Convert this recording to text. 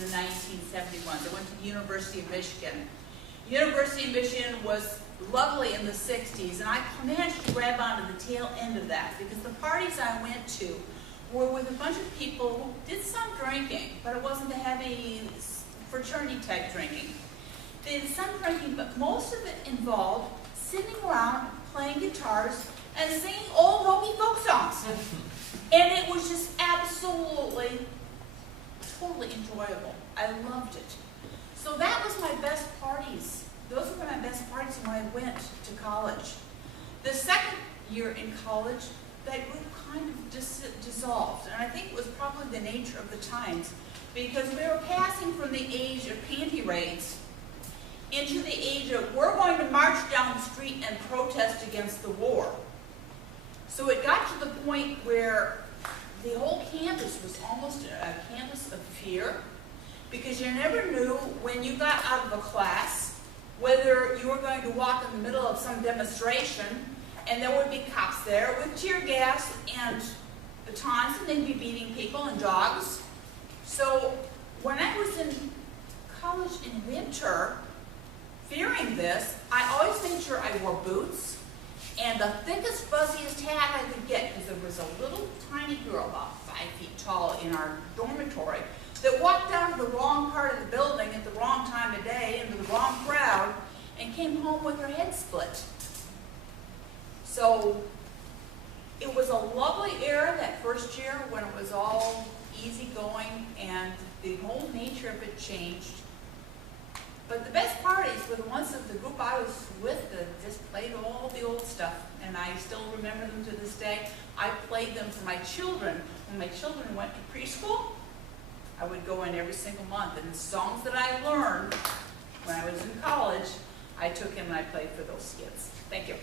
in the 1971s. I went to the University of Michigan. University of Michigan was lovely in the 60s, and I managed to grab onto the tail end of that because the parties I went to were with a bunch of people who did some drinking, but it wasn't the heavy fraternity type drinking. They did some drinking, but most of it involved sitting around playing guitars and singing old hokey folk songs. And it was just absolutely, totally enjoyable. I loved it. So that was my best parties. Those were my best parties when I went to college. The second year in college, that group kind of dissolved. And I think it was probably the nature of the times, because we were passing from the age of panty raids into the age of we're going to march down the street and protest against the war. So it got to the point where the whole campus was almost a campus of fear, because you never knew when you got out of a class whether you were going to walk in the middle of some demonstration and there would be cops there with tear gas and batons, and they'd be beating people and dogs. So when I was in college in winter, fearing this, I always made sure I wore boots and the thickest, fuzziest hat I could get, because there was a little tiny girl about 5 feet tall in our dormitory that walked down to the wrong part of the building at the wrong time of day into the wrong crowd and came home with her head split. So it was a lovely era that first year when it was all easygoing and the whole nature of it changed. But the best parties were the ones of the group I was with that just played all the old stuff, and I still remember them to this day. I played them for my children. When my children went to preschool, I would go in every single month, and the songs that I learned when I was in college, I took in and I played for those kids. Thank you.